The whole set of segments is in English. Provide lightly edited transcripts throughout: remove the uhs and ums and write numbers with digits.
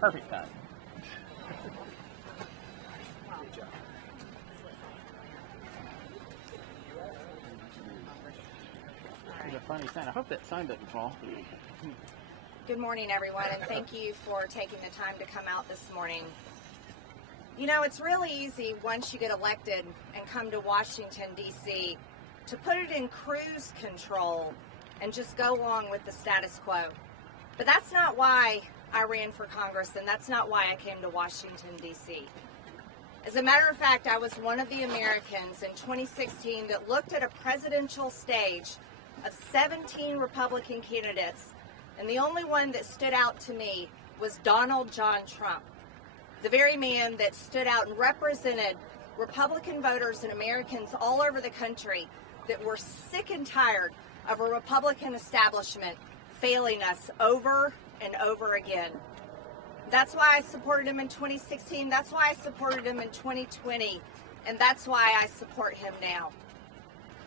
Perfect time. It's a funny sign. I hope that sign doesn't fall. Good morning, everyone, and thank you for taking the time to come out this morning. You know, it's really easy once you get elected and come to Washington, D.C., to put it in cruise control and just go along with the status quo. But that's not why I ran for Congress, and that's not why I came to Washington, D.C. As a matter of fact, I was one of the Americans in 2016 that looked at a presidential stage of 17 Republican candidates, and the only one that stood out to me was Donald John Trump, the very man that stood out and represented Republican voters and Americans all over the country that were sick and tired of a Republican establishment failing us over and over again. That's why I supported him in 2016, that's why I supported him in 2020, and that's why I support him now.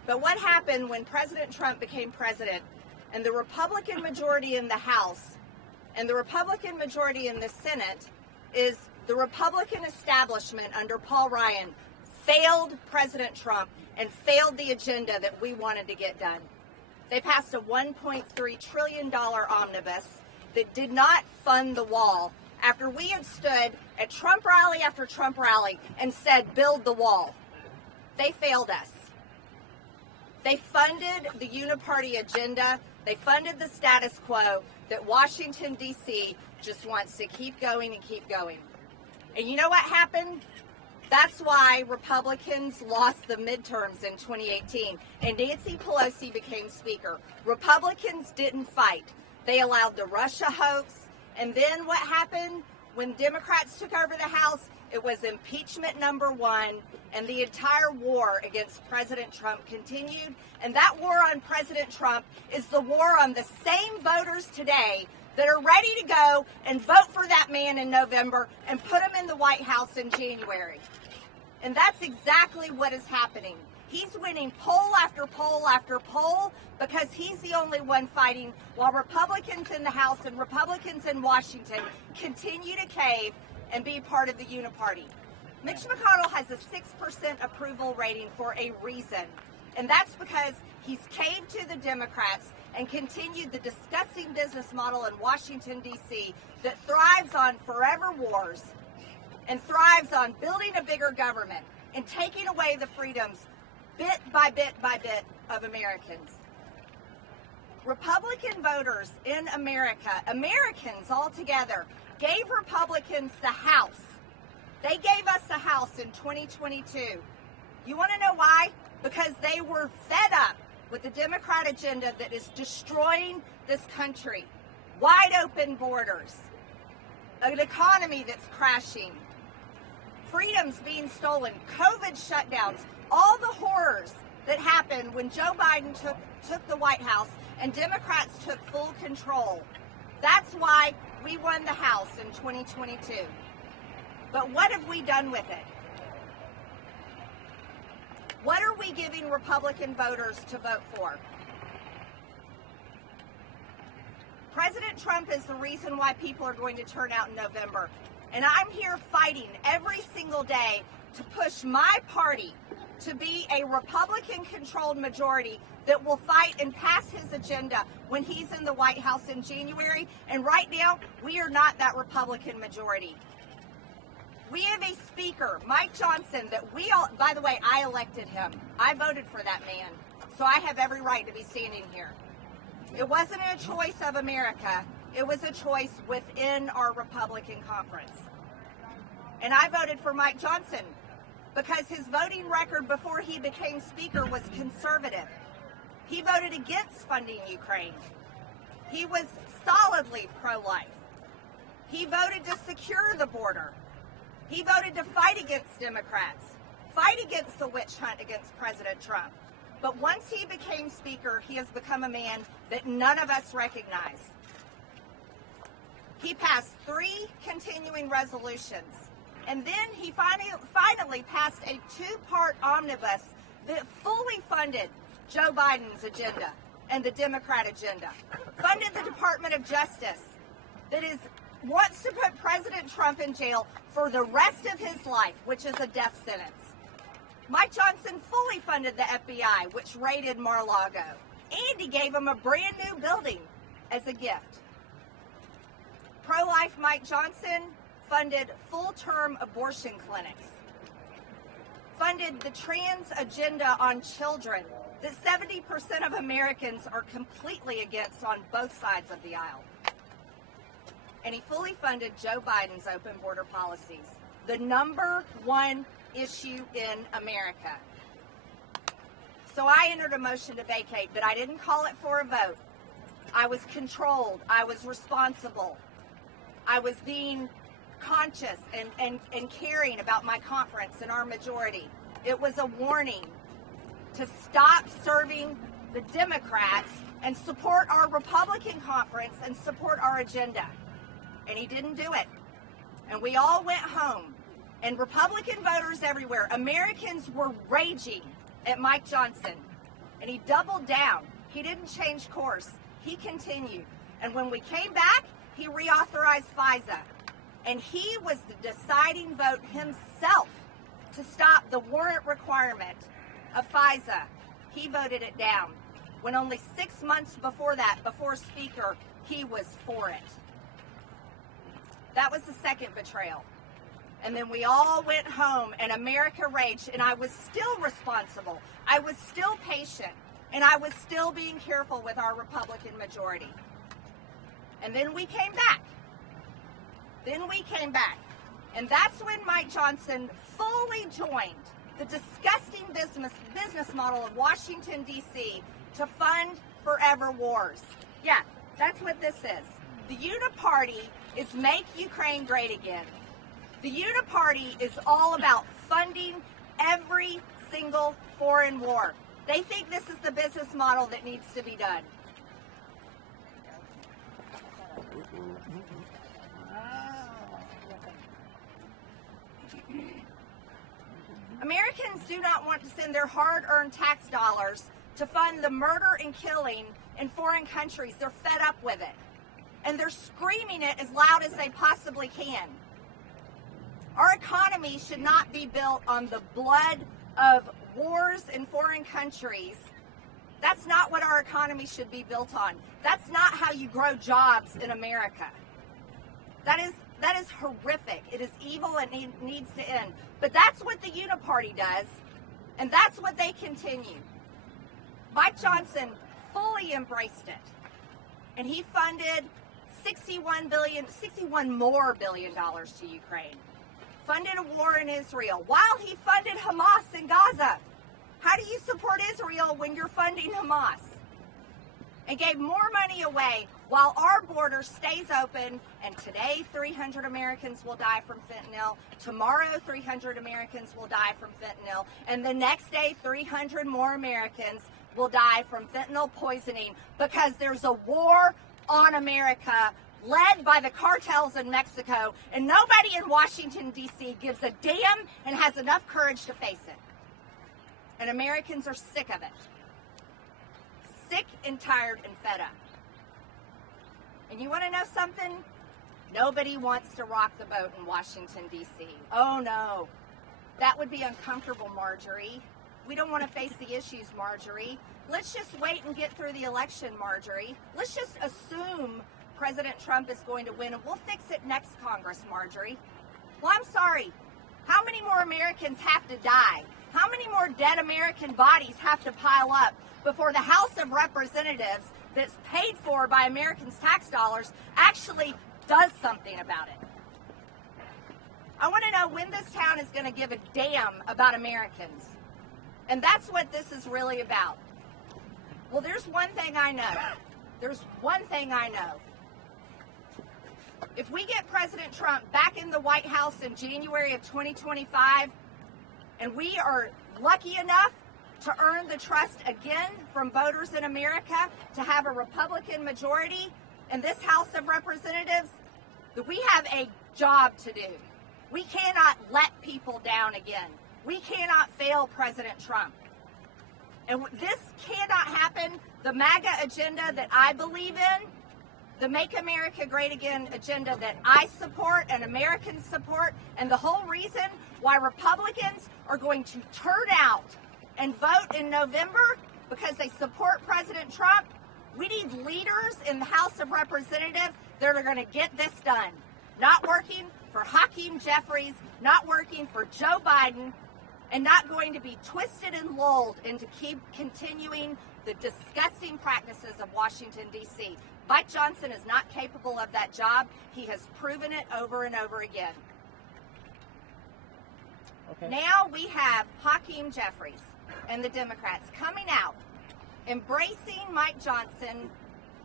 But what happened when President Trump became president and the Republican majority in the House and the Republican majority in the Senate is the Republican establishment under Paul Ryan failed President Trump and failed the agenda that we wanted to get done. They passed a $1.3 trillion omnibus that did not fund the wall after we had stood at Trump rally after Trump rally and said, build the wall. They failed us. They funded the uniparty agenda. They funded the status quo that Washington, D.C. just wants to keep going and keep going. And you know what happened? That's why Republicans lost the midterms in 2018 and Nancy Pelosi became Speaker. Republicans didn't fight. They allowed the Russia hoax. And then what happened when Democrats took over the House? It was impeachment number one, and the entire war against President Trump continued. And that war on President Trump is the war on the same voters today that are ready to go and vote for that man in November and put him in the White House in January. And that's exactly what is happening. He's winning poll after poll after poll because he's the only one fighting while Republicans in the House and Republicans in Washington continue to cave and be part of the uniparty. Mitch McConnell has a 6% approval rating for a reason, and that's because he's caved to the Democrats and continued the disgusting business model in Washington, D.C. that thrives on forever wars and thrives on building a bigger government and taking away the freedoms bit by bit by bit of Americans. Republican voters in America, Americans altogether, gave Republicans the House. They gave us the House in 2022. You want to know why? Because they were fed up with the Democrat agenda that is destroying this country. Wide open borders, an economy that's crashing, freedoms being stolen, COVID shutdowns, all the horrors that happened when Joe Biden took the White House and Democrats took full control. That's why we won the House in 2022. But what have we done with it? What are we giving Republican voters to vote for? President Trump is the reason why people are going to turn out in November. And I'm here fighting every single day to push my party to be a Republican-controlled majority that will fight and pass his agenda when he's in the White House in January. And right now, we are not that Republican majority. We have a speaker, Mike Johnson, that we all, by the way, I elected him. I voted for that man. So I have every right to be standing here. It wasn't a choice of America. It was a choice within our Republican conference. And I voted for Mike Johnson because his voting record before he became Speaker was conservative. He voted against funding Ukraine. He was solidly pro-life. He voted to secure the border. He voted to fight against Democrats, fight against the witch hunt against President Trump. But once he became Speaker, he has become a man that none of us recognize. He passed 3 continuing resolutions, and then he finally passed a 2-part omnibus that fully funded Joe Biden's agenda and the Democrat agenda, funded the Department of Justice, that is wants to put President Trump in jail for the rest of his life, which is a death sentence. Mike Johnson fully funded the FBI, which raided Mar-a-Lago, and he gave him a brand new building as a gift. Pro-life Mike Johnson funded full-term abortion clinics, funded the trans agenda on children that 70% of Americans are completely against on both sides of the aisle. And he fully funded Joe Biden's open border policies, the #1 issue in America. So I entered a motion to vacate, but I didn't call it for a vote. I was controlled. I was responsible. I was being conscious and caring about my conference and our majority. It was a warning to stop serving the Democrats and support our Republican conference and support our agenda. And he didn't do it. And we all went home. And Republican voters everywhere, Americans were raging at Mike Johnson. And he doubled down. He didn't change course. He continued. And when we came back, he reauthorized FISA. And he was the deciding vote himself to stop the warrant requirement of FISA. He voted it down. When only 6 months before that, before Speaker, he was for it. That was the second betrayal. And then we all went home and America raged, and I was still responsible. I was still patient, and I was still being careful with our Republican majority. And then we came back. And that's when Mike Johnson fully joined the disgusting business model of Washington, D.C. to fund forever wars. Yeah, that's what this is. The Uniparty is Make Ukraine Great Again. The Uniparty is all about funding every single foreign war. They think this is the business model that needs to be done. Americans do not want to send their hard-earned tax dollars to fund the murder and killing in foreign countries. They're fed up with it. And they're screaming it as loud as they possibly can. Our economy should not be built on the blood of wars in foreign countries. That's not what our economy should be built on. That's not how you grow jobs in America. That is horrific. It is evil and it needs to end. But that's what the Uniparty does, and that's what they continue. Mike Johnson fully embraced it, and he funded $61 more billion to Ukraine. Funded a war in Israel while he funded Hamas in Gaza. How do you support Israel when you're funding Hamas? And gave more money away while our border stays open, and today 300 Americans will die from fentanyl, tomorrow 300 Americans will die from fentanyl, and the next day 300 more Americans will die from fentanyl poisoning because there's a war on America led by the cartels in Mexico, and nobody in Washington, D.C. gives a damn and has enough courage to face it. And Americans are sick of it. Sick and tired and fed up. And you want to know something? Nobody wants to rock the boat in Washington, D.C. Oh, no. That would be uncomfortable, Marjorie. We don't want to face the issues, Marjorie. Let's just wait and get through the election, Marjorie. Let's just assume President Trump is going to win, and we'll fix it next Congress, Marjorie. Well, I'm sorry. How many more Americans have to die? How many more dead American bodies have to pile up before the House of Representatives that's paid for by Americans' tax dollars actually does something about it? I want to know when this town is going to give a damn about Americans. And that's what this is really about. Well, there's one thing I know. If we get President Trump back in the White House in January of 2025, and we are lucky enough to earn the trust again from voters in America to have a Republican majority in this House of Representatives, that we have a job to do. We cannot let people down again. We cannot fail President Trump. And this cannot happen. The MAGA agenda that I believe in the Make America Great Again agenda that I support and Americans support, and the whole reason why Republicans are going to turn out and vote in November because they support President Trump. We need leaders in the House of Representatives that are going to get this done. Not working for Hakeem Jeffries, not working for Joe Biden, and not going to be twisted and lulled into keep continuing the disgusting practices of Washington, D.C. Mike Johnson is not capable of that job. He has proven it over and over again. Okay. Now we have Hakeem Jeffries and the Democrats coming out, embracing Mike Johnson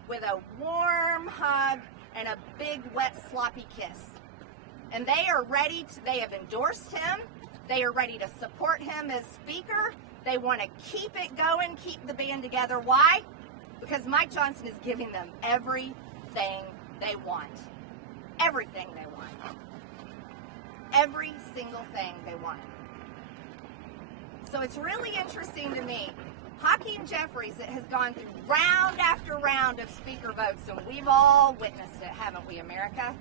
with a warm hug and a big, wet, sloppy kiss. And they are ready to, they have endorsed him. They are ready to support him as Speaker. They want to keep it going, keep the band together. Why? Because Mike Johnson is giving them everything they want. Everything they want. Every single thing they want. So it's really interesting to me. Hakeem Jeffries has gone through round after round of Speaker votes, and we've all witnessed it, haven't we, America?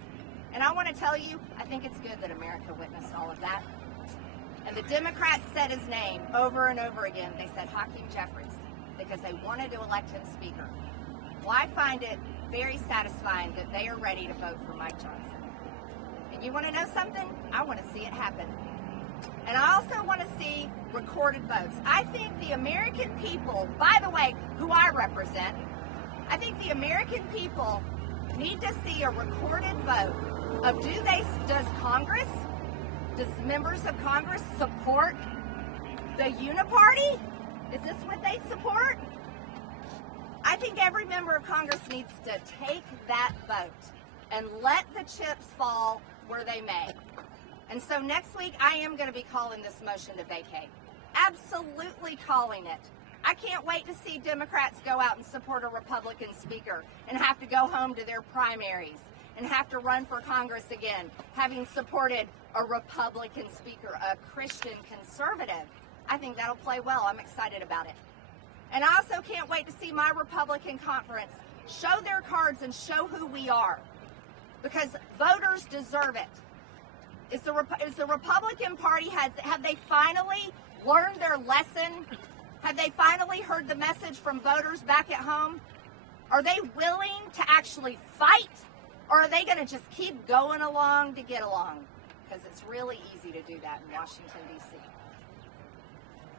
And I want to tell you, I think it's good that America witnessed all of that. And the Democrats said his name over and over again. They said Hakeem Jeffries because they wanted to elect him Speaker. Well, I find it very satisfying that they are ready to vote for Mike Johnson. And you want to know something? I want to see it happen. And I also want to see recorded votes. I think the American people, by the way, who I represent, I think the American people need to see a recorded vote of does Congress, does members of Congress support the uniparty? Is this what they support? I think every member of Congress needs to take that vote and let the chips fall where they may. And so next week, I am going to be calling this motion to vacate. Absolutely calling it. I can't wait to see Democrats go out and support a Republican Speaker and have to go home to their primaries and have to run for Congress again, having supported a Republican Speaker, a Christian conservative. I think that'll play well. I'm excited about it. And I also can't wait to see my Republican conference show their cards and show who we are, because voters deserve it. Is the Republican Party, have they finally learned their lesson? Have they finally heard the message from voters back at home? Are they willing to actually fight, or are they going to just keep going along to get along? Because it's really easy to do that in Washington, D.C.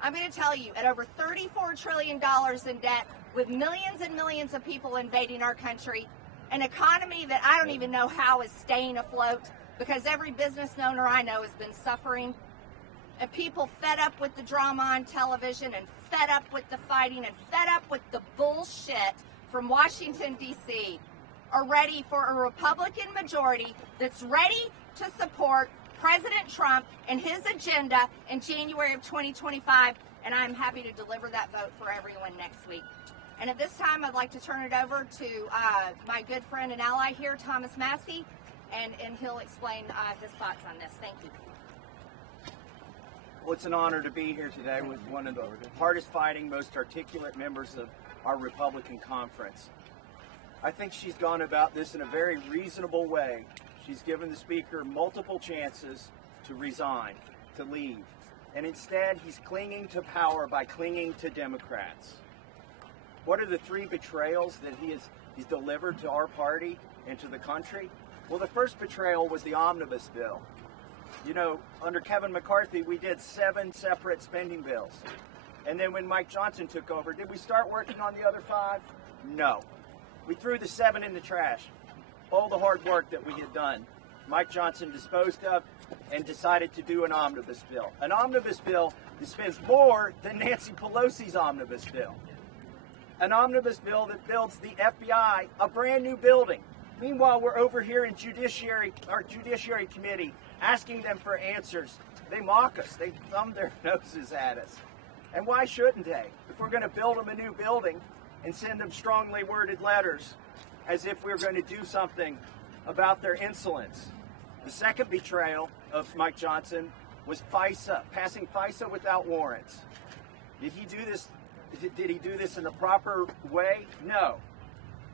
I'm going to tell you, at over $34 trillion in debt, with millions and millions of people invading our country, an economy that I don't even know how is staying afloat, because every business owner I know has been suffering, and people fed up with the drama on television and fed up with the fighting and fed up with the bullshit from Washington, D.C., are ready for a Republican majority that's ready to support President Trump and his agenda in January of 2025, and I'm happy to deliver that vote for everyone next week. And at this time, I'd like to turn it over to my good friend and ally here, Thomas Massie, and he'll explain his thoughts on this. Thank you. Well, it's an honor to be here today with one of the hardest fighting, most articulate members of our Republican conference. I think she's gone about this in a very reasonable way. She's given the Speaker multiple chances to resign, to leave, and instead he's clinging to power by clinging to Democrats. What are the three betrayals that he's delivered to our party and to the country? Well, the first betrayal was the omnibus bill. You know, under Kevin McCarthy, we did 7 separate spending bills. And then when Mike Johnson took over, did we start working on the other 5? No. We threw the 7 in the trash. All the hard work that we had done, Mike Johnson disposed of and decided to do an omnibus bill. An omnibus bill that spends more than Nancy Pelosi's omnibus bill. An omnibus bill that builds the FBI a brand new building. Meanwhile, we're over here in our Judiciary Committee, asking them for answers. They mock us. They thumb their noses at us. And why shouldn't they? If we're going to build them a new building and send them strongly worded letters as if we're going to do something about their insolence. The second betrayal of Mike Johnson was FISA, passing FISA without warrants. Did he do this? Did he do this in the proper way? No.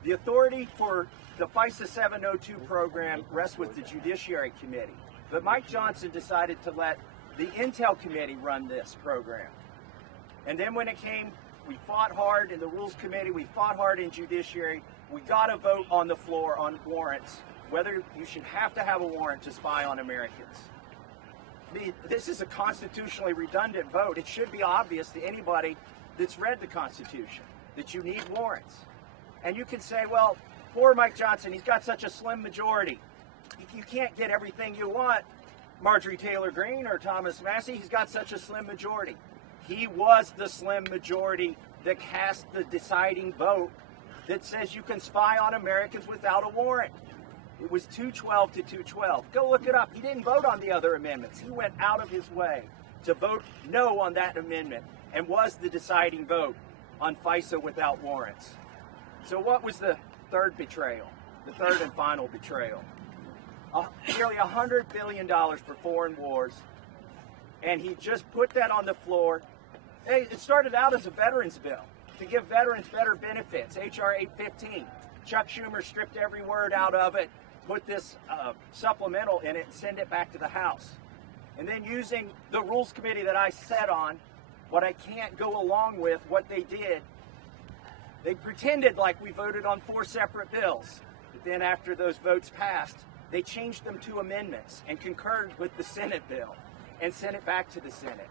The authority for the FISA 702 program rests with the Judiciary Committee, but Mike Johnson decided to let the Intel Committee run this program. And then when it came, we fought hard in the Rules Committee, we fought hard in Judiciary, we got a vote on the floor on warrants, whether you should have to have a warrant to spy on Americans. This is a constitutionally redundant vote. It should be obvious to anybody that's read the Constitution that you need warrants. And you can say, well, poor Mike Johnson, he's got such a slim majority. You can't get everything you want, Marjorie Taylor Greene or Thomas Massie. He's got such a slim majority. He was the slim majority that cast the deciding vote that says you can spy on Americans without a warrant. It was 212 to 212. Go look it up. He didn't vote on the other amendments. He went out of his way to vote no on that amendment and was the deciding vote on FISA without warrants. So what was the third betrayal, the third and final betrayal? Nearly $100 billion for foreign wars, and he just put that on the floor. Hey, it started out as a veterans bill to give veterans better benefits, H.R. 815. Chuck Schumer stripped every word out of it, put this supplemental in it, and send it back to the House. And then using the Rules Committee that I sat on, what I can't go along with, what they did, they pretended like we voted on 4 separate bills. But then after those votes passed, they changed them to amendments and concurred with the Senate bill and sent it back to the Senate.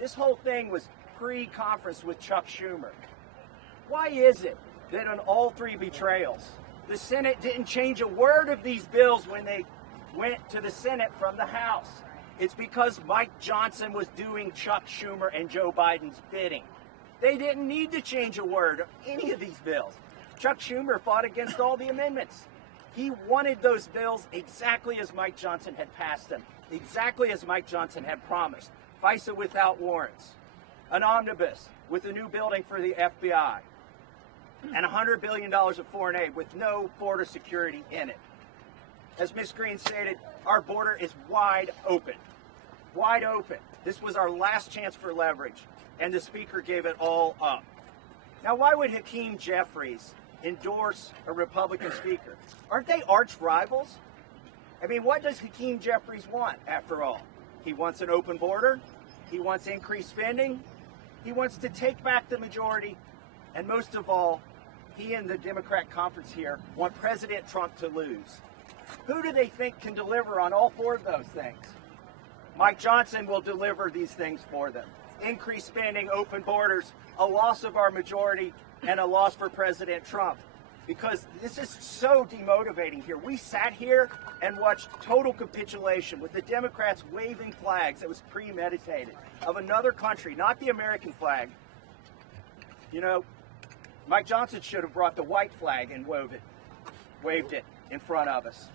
This whole thing was pre-conference with Chuck Schumer. Why is it that on all 3 betrayals, the Senate didn't change a word of these bills when they went to the Senate from the House? It's because Mike Johnson was doing Chuck Schumer and Joe Biden's bidding. They didn't need to change a word of any of these bills. Chuck Schumer fought against all the amendments. He wanted those bills exactly as Mike Johnson had passed them, exactly as Mike Johnson had promised. FISA without warrants, an omnibus with a new building for the FBI, and $100 billion of foreign aid with no border security in it. As Ms. Greene stated, our border is wide open. Wide open. This was our last chance for leverage, and the Speaker gave it all up. Now, why would Hakeem Jeffries endorse a Republican Speaker? Aren't they arch rivals? I mean, what does Hakeem Jeffries want, after all? He wants an open border. He wants increased spending. He wants to take back the majority. And most of all, he and the Democrat conference here want President Trump to lose. Who do they think can deliver on all 4 of those things? Mike Johnson will deliver these things for them. Increased spending, open borders, a loss of our majority, and a loss for President Trump. Because this is so demotivating here. We sat here and watched total capitulation with the Democrats waving flags that was premeditated of another country, not the American flag. You know, Mike Johnson should have brought the white flag and waved it in front of us.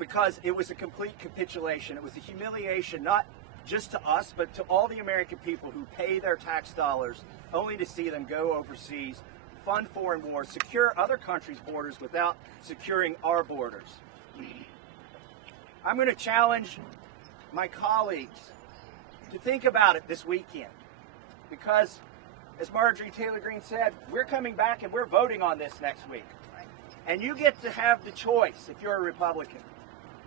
Because it was a complete capitulation. It was a humiliation, not just to us, but to all the American people who pay their tax dollars only to see them go overseas, fund foreign wars, secure other countries' borders without securing our borders. I'm going to challenge my colleagues to think about it this weekend. Because, as Marjorie Taylor Greene said, we're coming back and we're voting on this next week. And you get to have the choice, if you're a Republican.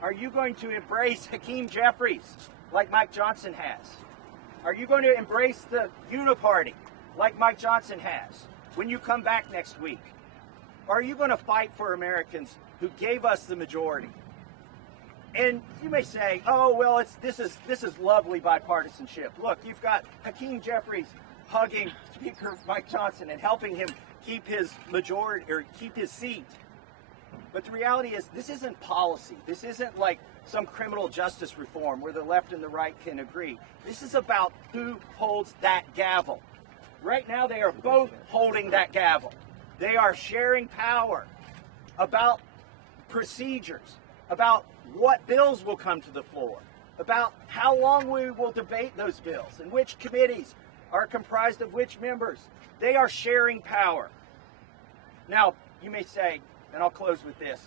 Are you going to embrace Hakeem Jeffries like Mike Johnson has? Are you going to embrace the uniparty like Mike Johnson has when you come back next week? Or are you going to fight for Americans who gave us the majority? And you may say, oh, well, this is lovely bipartisanship. Look, you've got Hakeem Jeffries hugging Speaker Mike Johnson and helping him keep his majority or keep his seat. But the reality is, this isn't policy. This isn't like some criminal justice reform where the left and the right can agree. This is about who holds that gavel. Right now, they are both holding that gavel. They are sharing power about procedures, about what bills will come to the floor, about how long we will debate those bills, and which committees are comprised of which members. They are sharing power. Now, you may say, and I'll close with this,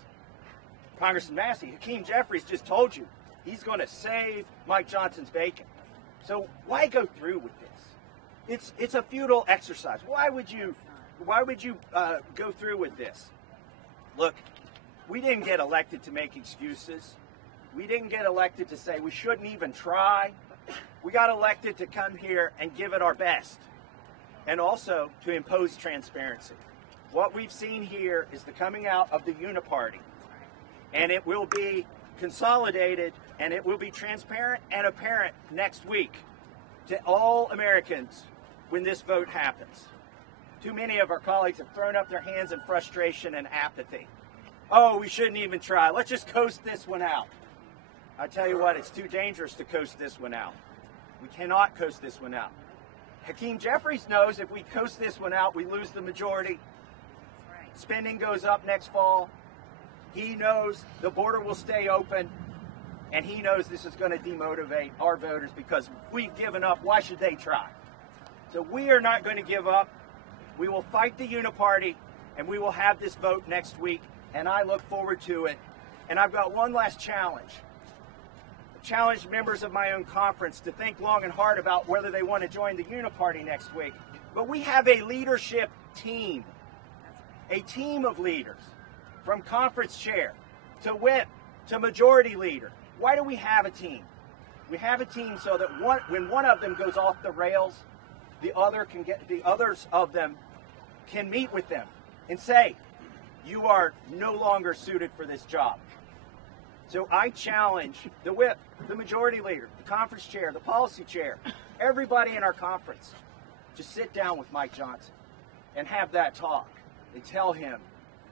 Congressman Massie, Hakeem Jeffries just told you he's going to save Mike Johnson's bacon. So why go through with this? It's a futile exercise. Why would you why would you go through with this? Look, we didn't get elected to make excuses. We didn't get elected to say we shouldn't even try. We got elected to come here and give it our best, and also to impose transparency. What we've seen here is the coming out of the uniparty, and it will be consolidated, and it will be transparent and apparent next week to all Americans when this vote happens. Too many of our colleagues have thrown up their hands in frustration and apathy. Oh, we shouldn't even try. Let's just coast this one out. I tell you what, it's too dangerous to coast this one out. We cannot coast this one out. Hakeem Jeffries knows if we coast this one out, we lose the majority. Spending goes up next fall. He knows the border will stay open, and he knows this is going to demotivate our voters because we've given up. Why should they try? So we are not going to give up. We will fight the uniparty, and we will have this vote next week, and I look forward to it. And I've got one last challenge. Challenge members of my own conference to think long and hard about whether they want to join the uniparty next week. But we have a leadership team, a team of leaders, from conference chair to whip to majority leader. Why do we have a team? We have a team so that when one of them goes off the rails, the others of them can meet with them and say, you are no longer suited for this job. So I challenge the whip, the majority leader, the conference chair, the policy chair, everybody in our conference to sit down with Mike Johnson and have that talk and tell him,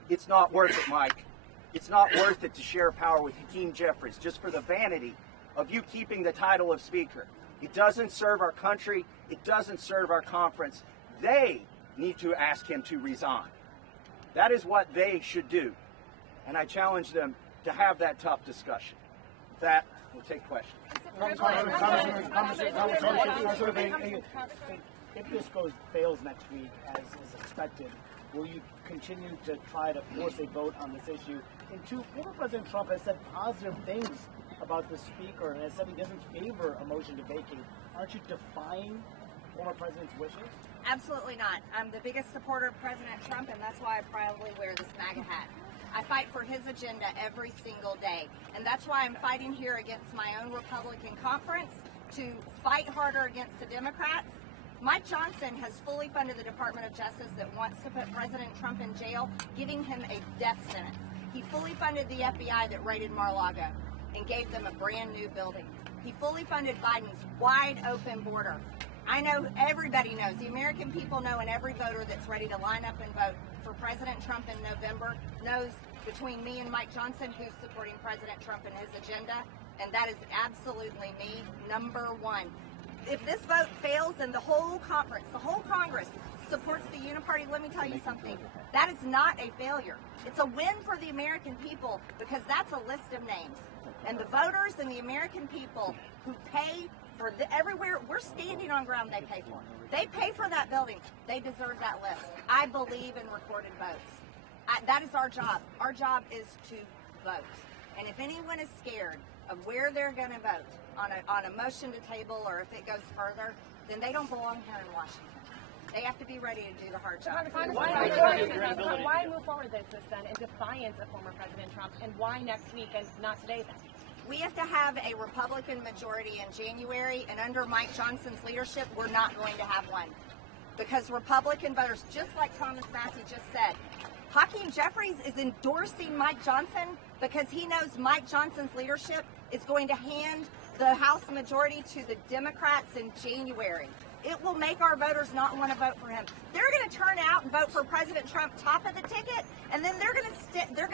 it's not worth it, Mike. It's not worth it to share power with Hakeem Jeffries just for the vanity of you keeping the title of speaker. It doesn't serve our country. It doesn't serve our conference. They need to ask him to resign. That is what they should do. And I challenge them to have that tough discussion. With that, we'll take questions. If this fails next week, as is expected, will you continue to try to force a vote on this issue? And two, former President Trump has said positive things about the speaker and has said he doesn't favor a motion to vacate. Aren't you defying former president's wishes? Absolutely not. I'm the biggest supporter of President Trump, and that's why I proudly wear this MAGA hat. I fight for his agenda every single day, and that's why I'm fighting here against my own Republican conference to fight harder against the Democrats. Mike Johnson has fully funded the Department of Justice that wants to put President Trump in jail, giving him a death sentence. He fully funded the FBI that raided Mar-a-Lago and gave them a brand new building. He fully funded Biden's wide open border. I know, everybody knows, the American people know, and every voter that's ready to line up and vote for President Trump in November knows between me and Mike Johnson who's supporting President Trump and his agenda, and that is absolutely me, number one. If this vote fails and the whole conference, the whole Congress supports the uniparty, let me tell you something, that is not a failure. It's a win for the American people because that's a list of names. And the voters and the American people who pay for everywhere, we're standing on ground they pay for. They pay for that building. They deserve that list. I believe in recorded votes. That is our job. Our job is to vote. And if anyone is scared of where they're going to vote on a motion to table or if it goes further, then they don't belong here in Washington. They have to be ready to do the hard job. Why move forward with this then in defiance of former President Trump, and why next week and not today then? We have to have a Republican majority in January, and under Mike Johnson's leadership, we're not going to have one. Because Republican voters, just like Thomas Massie just said, Hakeem Jeffries is endorsing Mike Johnson because he knows Mike Johnson's leadership is going to hand the House majority to the Democrats in January. It will make our voters not want to vote for him. They're going to turn out and vote for President Trump top of the ticket, and then they're going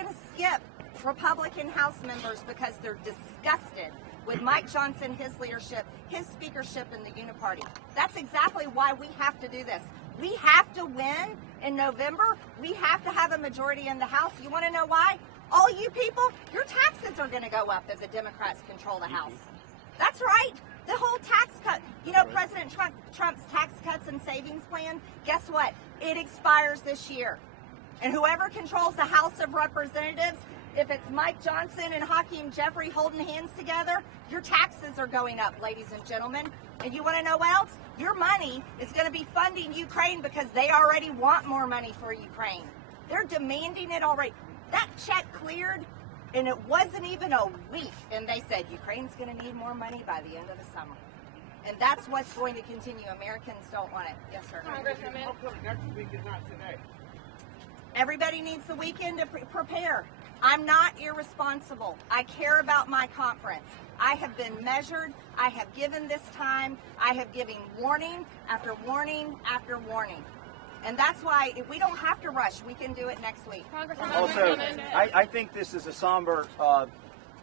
to skip Republican House members because they're disgusted with Mike Johnson, his leadership, his speakership in the uniparty. That's exactly why we have to do this. We have to win in November. We have to have a majority in the House. You want to know why? All you people, your taxes are going to go up if the Democrats control the House. That's right. The whole tax cut, President Trump's tax cuts and savings plan, guess what? It expires this year. And whoever controls the House of Representatives, if it's Mike Johnson and Hakeem Jeffrey holding hands together, your taxes are going up, ladies and gentlemen. And you want to know what else? Your money is going to be funding Ukraine because they already want more money for Ukraine. They're demanding it already. That check cleared, and it wasn't even a week, and they said Ukraine's going to need more money by the end of the summer. And that's what's going to continue. Americans don't want it. Yes, sir. Congresswoman. How come next week is not today? Everybody needs the weekend to prepare. I'm not irresponsible. I care about my conference. I have been measured. I have given this time. I have given warning after warning after warning. And that's why we don't have to rush. We can do it next week. Also, I think this is a somber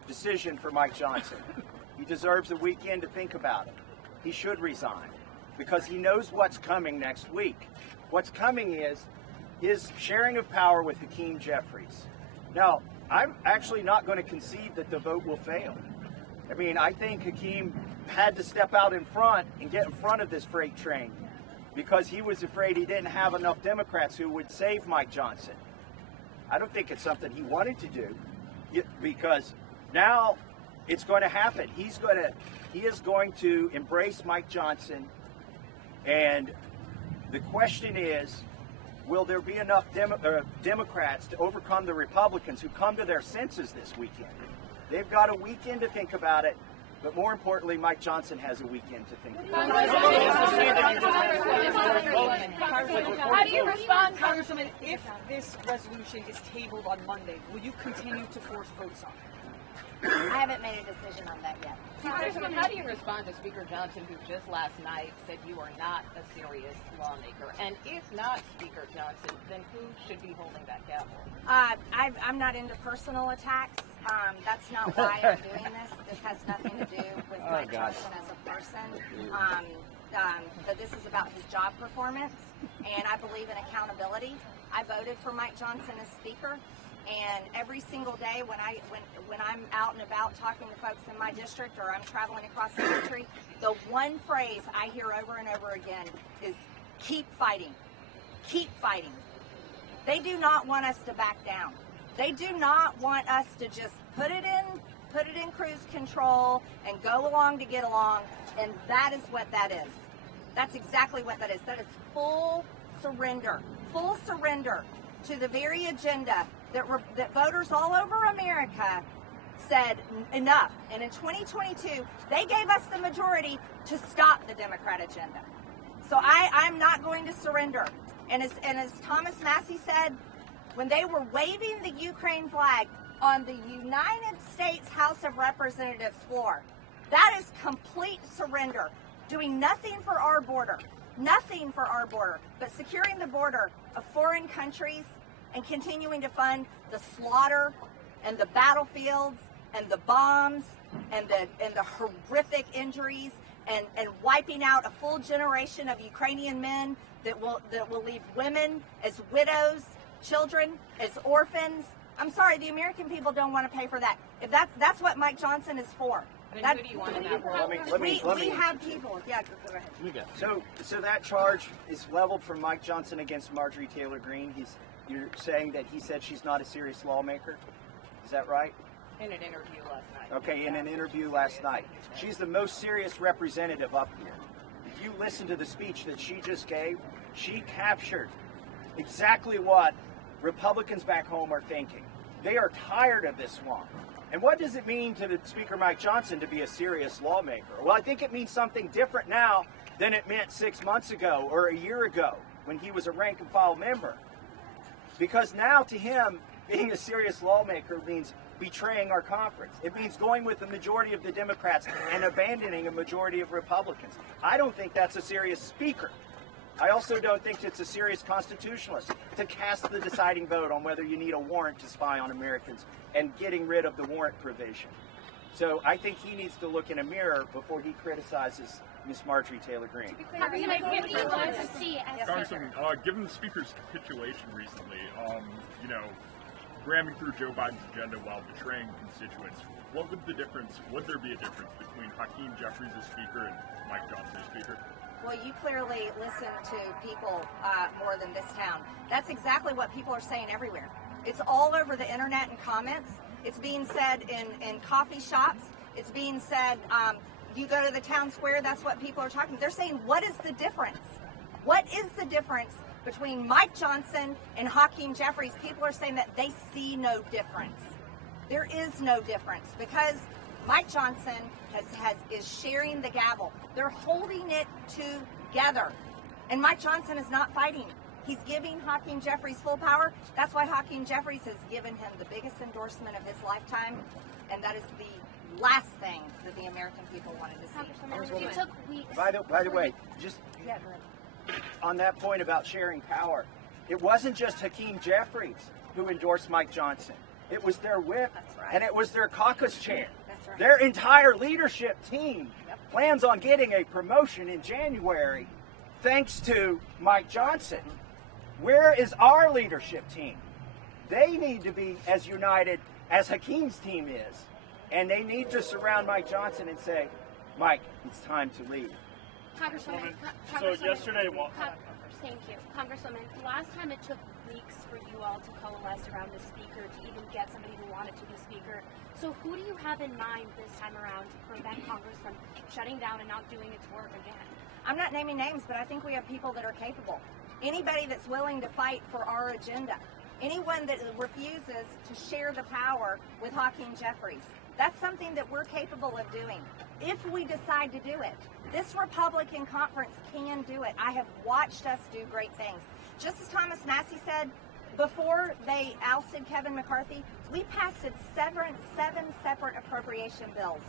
decision for Mike Johnson. He deserves a weekend to think about it. He should resign because he knows what's coming next week. What's coming is his sharing of power with Hakeem Jeffries. Now, I'm actually not going to concede that the vote will fail. I mean, I think Hakeem had to step out in front and get in front of this freight train because he was afraid he didn't have enough Democrats who would save Mike Johnson. I don't think it's something he wanted to do because now it's going to happen. He is going to embrace Mike Johnson, and the question is, will there be enough Democrats to overcome the Republicans who come to their senses this weekend? They've got a weekend to think about it, but more importantly, Mike Johnson has a weekend to think about it. How do you respond, Congresswoman, if this resolution is tabled on Monday, will you continue to force votes on it? I haven't made a decision on that yet. Congresswoman, how do you respond to Speaker Johnson, who just last night said you are not a serious lawmaker? And if not Speaker Johnson, then who should be holding that gavel? I'm not into personal attacks. That's not why I'm doing this. This has nothing to do with Mike Johnson as a person. But this is about his job performance, and I believe in accountability. I voted for Mike Johnson as Speaker. And every single day when I'm out and about talking to folks in my district or I'm traveling across the country, the one phrase I hear over and over again is keep fighting. Keep fighting. They do not want us to back down. They do not want us to just put it in cruise control and go along to get along, and that is what that is. That's exactly what that is. That is full surrender to the very agenda that voters all over America said enough. And in 2022, they gave us the majority to stop the Democrat agenda. So I'm not going to surrender. And as Thomas Massie said, when they were waving the Ukraine flag on the United States House of Representatives floor, that is complete surrender. Doing nothing for our border, but securing the border of foreign countries and continuing to fund the slaughter and the battlefields and the bombs and the horrific injuries and wiping out a full generation of Ukrainian men that will leave women as widows, children as orphans. I'm sorry, the American people don't want to pay for that. If that's what Mike Johnson is for. Who do you want in that role? We have people. Yeah, go ahead. So that charge is leveled from Mike Johnson against Marjorie Taylor Greene. You're saying that he said she's not a serious lawmaker? Is that right? In an interview last night. Okay, in an interview last night. She's the most serious representative up here. If you listen to the speech that she just gave, she captured exactly what Republicans back home are thinking. They are tired of this swamp. And what does it mean to the Speaker Mike Johnson to be a serious lawmaker? Well, I think it means something different now than it meant 6 months ago or a year ago when he was a rank and file member. Because now to him, being a serious lawmaker means betraying our conference. It means going with the majority of the Democrats and abandoning a majority of Republicans. I don't think that's a serious speaker. I also don't think it's a serious constitutionalist to cast the deciding vote on whether you need a warrant to spy on Americans and getting rid of the warrant provision. So I think he needs to look in a mirror before he criticizes Miss Marjorie Taylor Greene. Congressman, given the Speaker's capitulation recently, ramming through Joe Biden's agenda while betraying constituents, would there be a difference between Hakeem Jeffries as Speaker and Mike Johnson as Speaker? Well, you clearly listen to people more than this town. That's exactly what people are saying everywhere. It's all over the internet and comments. It's being said in coffee shops. It's being said, you go to the town square, that's what people are talking. They're saying, what is the difference? What is the difference between Mike Johnson and Hakeem Jeffries? People are saying that they see no difference. There is no difference because Mike Johnson is sharing the gavel. They're holding it together. And Mike Johnson is not fighting. He's giving Hakeem Jeffries full power. That's why Hakeem Jeffries has given him the biggest endorsement of his lifetime. And that is the last thing that the American people wanted to see. It took weeks. By the way, just on that point about sharing power, it wasn't just Hakeem Jeffries who endorsed Mike Johnson. It was their whip, and it was their caucus chair. Their entire leadership team plans on getting a promotion in January thanks to Mike Johnson. Where is our leadership team? They need to be as united as Hakeem's team is. And they need to surround Mike Johnson and say, Mike, it's time to leave. Congresswoman, so yesterday, thank you. Congresswoman, last time it took weeks for you all to coalesce around the speaker to even get somebody who wanted to be speaker. So who do you have in mind this time around to prevent Congress from shutting down and not doing its work again? I'm not naming names, but I think we have people that are capable. Anybody that's willing to fight for our agenda. Anyone that refuses to share the power with Hakeem Jeffries. That's something that we're capable of doing if we decide to do it. This Republican conference can do it. I have watched us do great things. Just as Thomas Massie said, before they ousted Kevin McCarthy, we passed seven separate appropriation bills.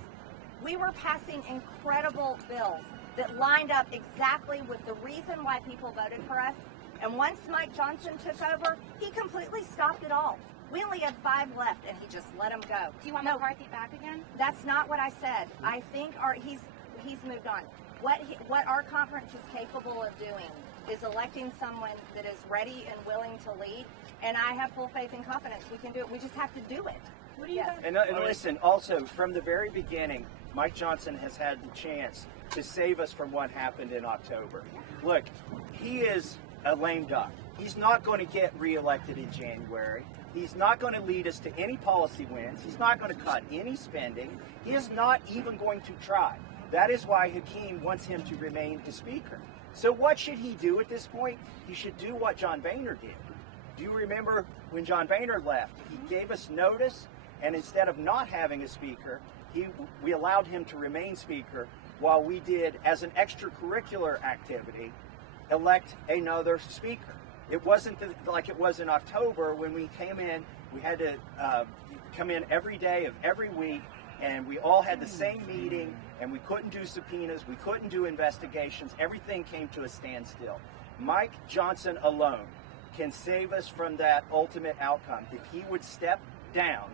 We were passing incredible bills that lined up exactly with the reason why people voted for us. And once Mike Johnson took over, he completely stopped it all. We only had 5 left, and he just let them go. Do you want McCarthy back again? That's not what I said. I think he's moved on. What our conference is capable of doing is electing someone that is ready and willing to lead, and I have full faith and confidence we can do it. We just have to do it. What do you guys? And listen, also, from the very beginning, Mike Johnson has had the chance to save us from what happened in October. Look, he is a lame duck. He's not going to get reelected in January. He's not going to lead us to any policy wins. He's not going to cut any spending. He is not even going to try. That is why Hakeem wants him to remain the speaker. So what should he do at this point? He should do what John Boehner did. Do you remember when John Boehner left? He gave us notice, and instead of not having a speaker, we allowed him to remain speaker while we did, as an extracurricular activity, elect another speaker. It wasn't like it was in October when we came in. We had to come in every day of every week, and we all had the same meeting, and we couldn't do subpoenas, we couldn't do investigations. Everything came to a standstill. Mike Johnson alone can save us from that ultimate outcome. If he would step down,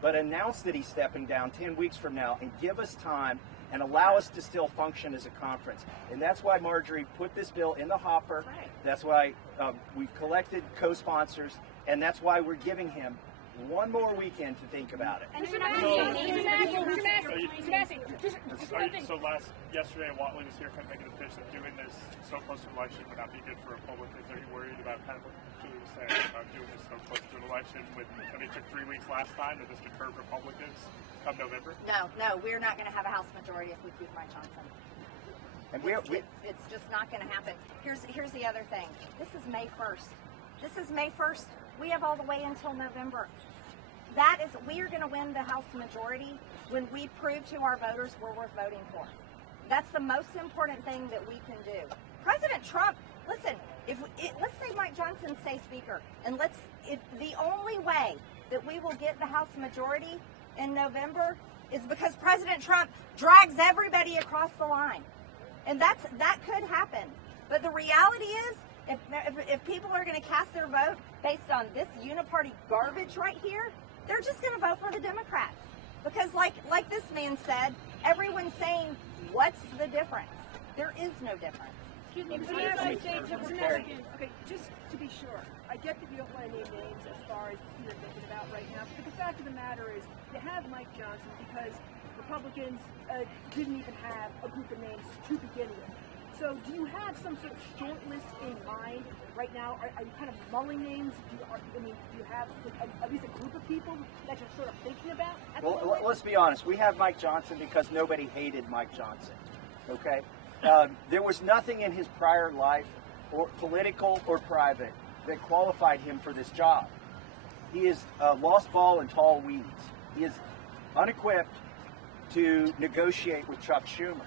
but announce that he's stepping down 10 weeks from now and give us time and allow us to still function as a conference. And that's why Marjorie put this bill in the hopper. That's why we've collected co-sponsors, and that's why we're giving him one more weekend to think about it. So yesterday, Watley was here kind of making a pitch that doing this so close to election would not be good for Republicans. Are you worried about kind of what Julie was saying about doing this so close to an election? It took 3 weeks last time. Did this deter Republicans come November? No, we're not going to have a House majority if we keep Mike Johnson. And it's just not going to happen. Here's the other thing. This is May 1st. We have all the way until November. We are going to win the House majority when we prove to our voters we're worth voting for. That's the most important thing that we can do. President Trump, listen, let's say Mike Johnson stays speaker, and the only way that we will get the House majority in November is because President Trump drags everybody across the line. And that could happen. But the reality is, if people are going to cast their vote based on this uniparty garbage right here, they're just going to vote for the Democrats. Because like this man said, everyone's saying, what's the difference? There is no difference. Excuse me, okay, just to be sure, I get that you don't want to name names as far as you're thinking about right now, but the fact of the matter is, you have Mike Johnson because Republicans didn't even have a group of names to begin with. So do you have some sort of short list in mind right now? Are you kind of mulling names? Do you have at least a group of people that you're sort of thinking about? Well, let's be honest. We have Mike Johnson because nobody hated Mike Johnson. Okay? There was nothing in his prior life, or political or private, that qualified him for this job. He is a lost ball in tall weeds. He is unequipped to negotiate with Chuck Schumer.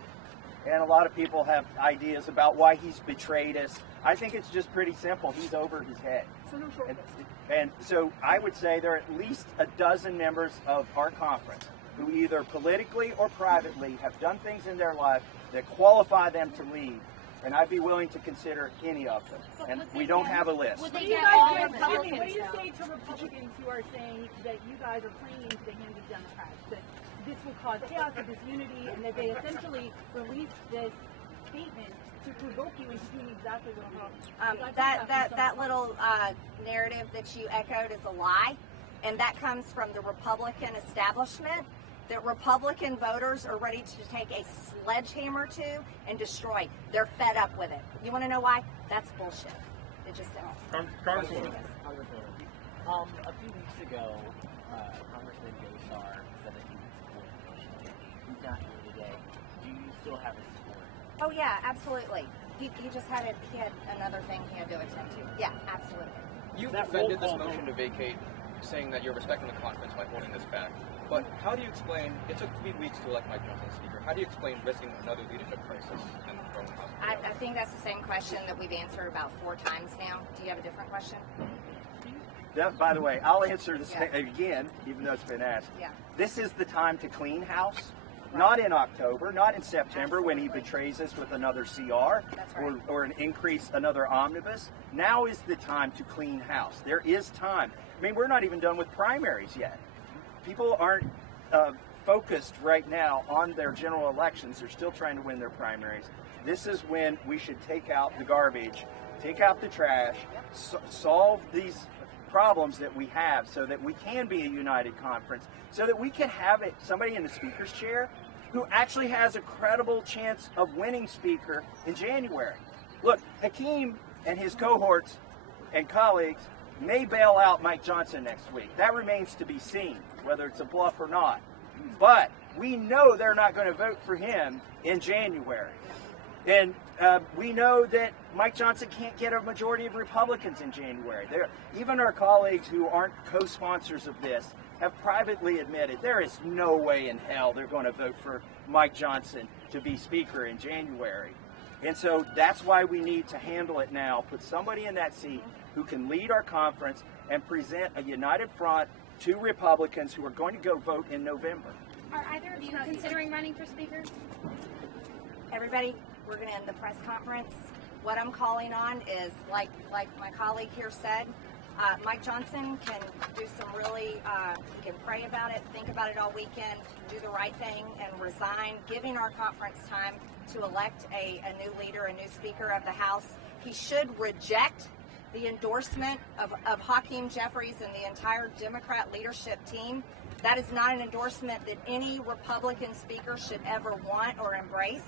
And a lot of people have ideas about why he's betrayed us. I think it's just pretty simple. He's over his head. So no short list. And so I would say there are at least a dozen members of our conference who either politically or privately have done things in their life that qualify them to lead. And I'd be willing to consider any of them. And we don't have a list. Would What they do you get all guys Republicans? what do you say to Republicans who are saying that you guys are playing into the hands of Democrats, that this will cause chaos or disunity, and that they essentially released this statement to provoke you into doing exactly what I'm talking about? That little narrative that you echoed is a lie, and that comes from the Republican establishment. That Republican voters are ready to take a sledgehammer to and destroy. They're fed up with it. You want to know why? That's bullshit. It just is. Congresswoman. A few weeks ago, Congressman Ouster said that he would support Bush. He's not here today. Do you still have his support? Oh yeah, absolutely. He just had he had another thing he had to attend to. Yeah, absolutely. You defended this motion to vacate, saying that you're respecting the conference by holding this back. But how do you explain, it took 3 weeks to elect Mike Johnson Speaker, how do you explain risking another leadership crisis and throwing the House? I think that's the same question that we've answered about 4 times now. Do you have a different question? By the way, I'll answer this again, even though it's been asked. Yeah. This is the time to clean house. Not in October, not in September when he betrays us with another CR or an increase, another omnibus. Now is the time to clean house. There is time. I mean, we're not even done with primaries yet. People aren't focused right now on their general elections. They're still trying to win their primaries. This is when we should take out the garbage, take out the trash, solve these problems that we have so that we can be a united conference, so that we can have somebody in the speaker's chair who actually has a credible chance of winning speaker in January. Look, Hakeem and his cohorts and colleagues may bail out Mike Johnson next week. That remains to be seen, whether it's a bluff or not. But we know they're not going to vote for him in January. And we know that Mike Johnson can't get a majority of Republicans in January. Even our colleagues who aren't co-sponsors of this have privately admitted there is no way in hell they're going to vote for Mike Johnson to be Speaker in January. And so that's why we need to handle it now, put somebody in that seat who can lead our conference and present a united front to Republicans who are going to go vote in November. Are either of you considering running for Speaker? Everybody, we're going to end the press conference. What I'm calling on is, like my colleague here said, Mike Johnson can do some really, he can pray about it, think about it all weekend, do the right thing, and resign, giving our conference time to elect a new leader, a new Speaker of the House. He should reject the endorsement of Hakeem Jeffries and the entire Democrat leadership team. That is not an endorsement that any Republican speaker should ever want or embrace.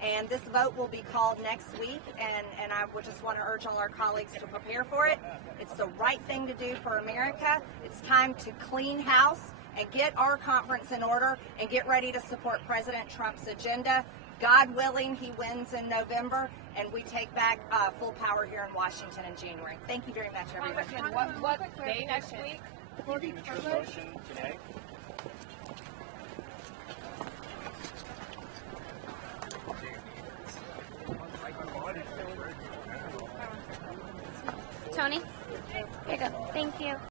And this vote will be called next week, and I would just want to urge all our colleagues to prepare for it. It's the right thing to do for America. It's time to clean house and get our conference in order and get ready to support President Trump's agenda. God willing, he wins in November, and we take back full power here in Washington in January. Thank you very much, everyone. Congressman, what day next week? You get your motion today. Tony? Here you go. Thank you.